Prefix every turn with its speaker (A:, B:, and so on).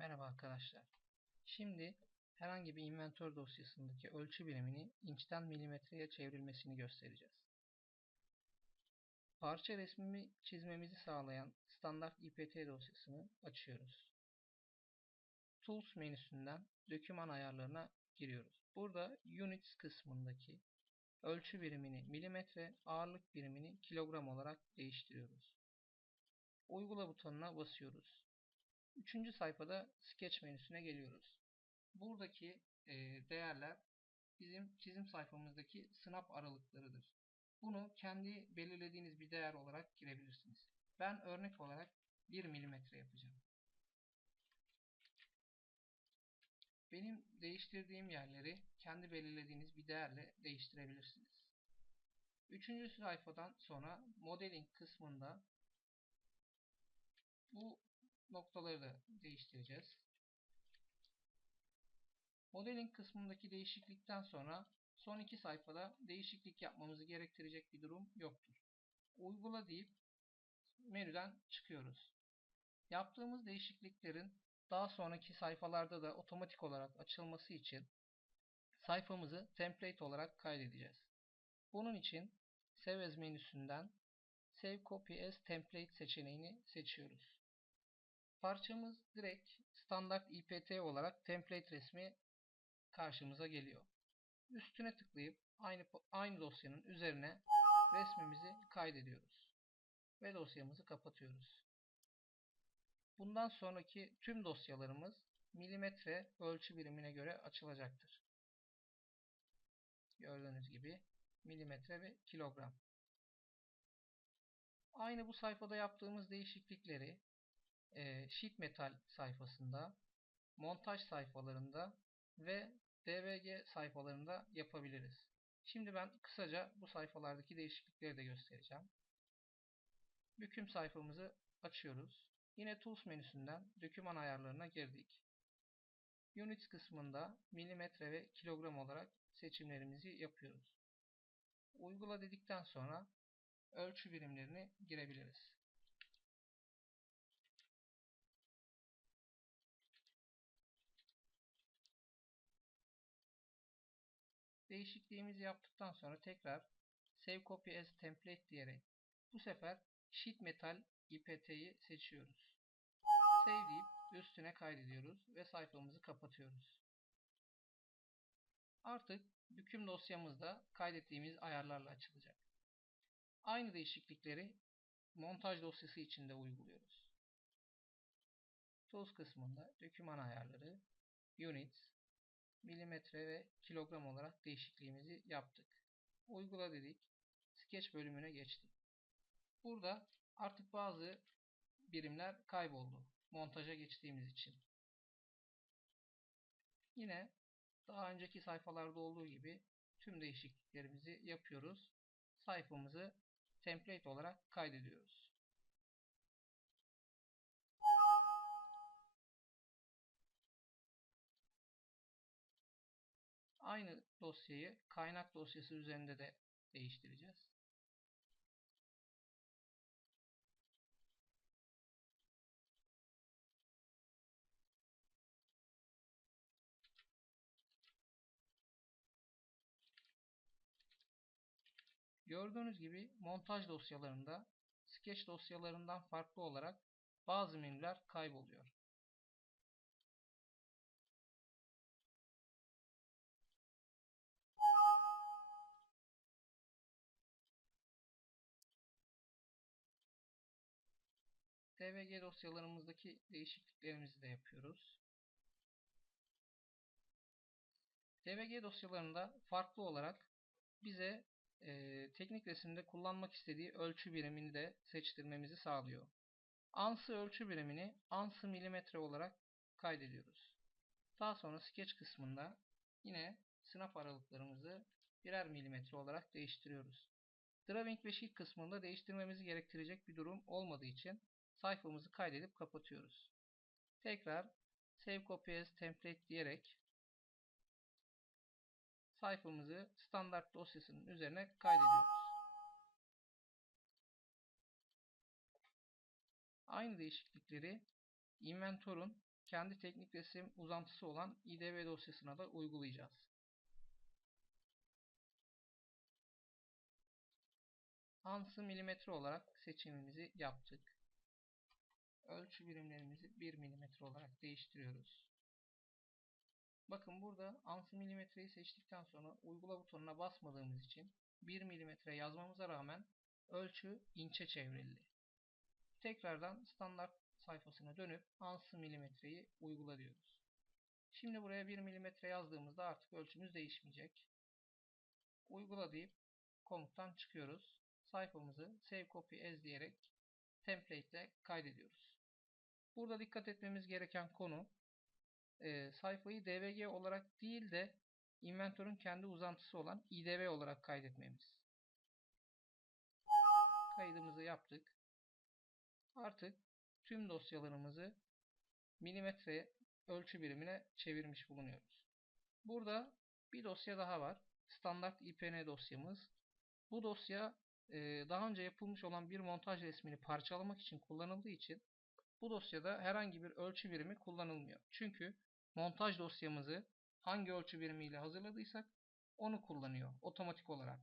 A: Merhaba arkadaşlar. Şimdi herhangi bir inventör dosyasındaki ölçü birimini inçten milimetreye çevrilmesini göstereceğiz. Parça resmimi çizmemizi sağlayan standart IPT dosyasını açıyoruz. Tools menüsünden döküman ayarlarına giriyoruz. Burada Units kısmındaki ölçü birimini milimetre, ağırlık birimini kilogram olarak değiştiriyoruz. Uygula butonuna basıyoruz. Üçüncü sayfada Sketch menüsüne geliyoruz. Buradaki e, değerler bizim çizim sayfamızdaki snap aralıklarıdır. Bunu kendi belirlediğiniz bir değer olarak girebilirsiniz. Ben örnek olarak 1 mm yapacağım. Benim değiştirdiğim yerleri kendi belirlediğiniz bir değerle değiştirebilirsiniz. Üçüncü sayfadan sonra modeling kısmında bu noktaları da değiştireceğiz. Modeling kısmındaki değişiklikten sonra son iki sayfada değişiklik yapmamızı gerektirecek bir durum yoktur. Uygula deyip menüden çıkıyoruz. Yaptığımız değişikliklerin daha sonraki sayfalarda da otomatik olarak açılması için sayfamızı template olarak kaydedeceğiz. Bunun için Save As menüsünden Save Copy As Template seçeneğini seçiyoruz. Parçamız direkt standart IPT olarak template resmi karşımıza geliyor. Üstüne tıklayıp aynı, aynı dosyanın üzerine resmimizi kaydediyoruz. Ve dosyamızı kapatıyoruz. Bundan sonraki tüm dosyalarımız milimetre ölçü birimine göre açılacaktır. Gördüğünüz gibi milimetre ve kilogram. Aynı bu sayfada yaptığımız değişiklikleri e, sheet metal sayfasında, montaj sayfalarında ve DVG sayfalarında yapabiliriz. Şimdi ben kısaca bu sayfalardaki değişiklikleri de göstereceğim. Büküm sayfamızı açıyoruz. Yine Tools menüsünden döküman ayarlarına girdik. Units kısmında milimetre ve kilogram olarak seçimlerimizi yapıyoruz. Uygula dedikten sonra ölçü birimlerini girebiliriz. Değişikliğimizi yaptıktan sonra tekrar Save Copy as Template diyerek bu sefer Sheet Metal IPT'yi seçiyoruz. Save deyip üstüne kaydediyoruz ve sayfamızı kapatıyoruz. Artık büküm dosyamızda kaydettiğimiz ayarlarla açılacak. Aynı değişiklikleri montaj dosyası içinde uyguluyoruz. Tools kısmında döküman ayarları, units, milimetre ve kilogram olarak değişikliğimizi yaptık. Uygula dedik. Sketch bölümüne geçtik. Burada artık bazı birimler kayboldu. Montaja geçtiğimiz için. Yine daha önceki sayfalarda olduğu gibi tüm değişikliklerimizi yapıyoruz. Sayfamızı template olarak kaydediyoruz. Aynı dosyayı kaynak dosyası üzerinde de değiştireceğiz. Gördüğünüz gibi montaj dosyalarında sketch dosyalarından farklı olarak bazı menüler kayboluyor. DVG dosyalarımızdaki değişikliklerimizi de yapıyoruz. DVG dosyalarında farklı olarak bize e, teknik resimde kullanmak istediği ölçü birimini de seçtirmemizi sağlıyor. Ansı ölçü birimini ansı milimetre olarak kaydediyoruz. Daha sonra sketch kısmında yine snap aralıklarımızı birer milimetre olarak değiştiriyoruz. Drawing ve Sheet kısmında değiştirmemizi gerektirecek bir durum olmadığı için sayfamızı kaydedip kapatıyoruz. Tekrar Save Copy as Template diyerek sayfamızı standart dosyasının üzerine kaydediyoruz. Aynı değişiklikleri Inventor'un kendi teknik resim uzantısı olan IDV dosyasına da uygulayacağız. Ansı milimetre olarak seçimimizi yaptık. Ölçü birimlerimizi 1 milimetre olarak değiştiriyoruz. Bakın burada ansı milimetreyi seçtikten sonra uygula butonuna basmadığımız için 1 milimetre yazmamıza rağmen ölçü inçe çevrildi. Tekrardan standart sayfasına dönüp ansı milimetreyi uygula diyoruz. Şimdi buraya 1 milimetre yazdığımızda artık ölçümüz değişmeyecek. Uygula deyip komuttan çıkıyoruz. Sayfamızı save copy as diyerek template ile kaydediyoruz. Burada dikkat etmemiz gereken konu e, sayfayı DVG olarak değil de inventörün kendi uzantısı olan IDV olarak kaydetmemiz. Kaydımızı yaptık. Artık tüm dosyalarımızı milimetre ölçü birimine çevirmiş bulunuyoruz. Burada bir dosya daha var. Standart IPN dosyamız. Bu dosya e, daha önce yapılmış olan bir montaj resmini parçalamak için kullanıldığı için bu dosyada herhangi bir ölçü birimi kullanılmıyor. Çünkü montaj dosyamızı hangi ölçü birimiyle hazırladıysak onu kullanıyor otomatik olarak.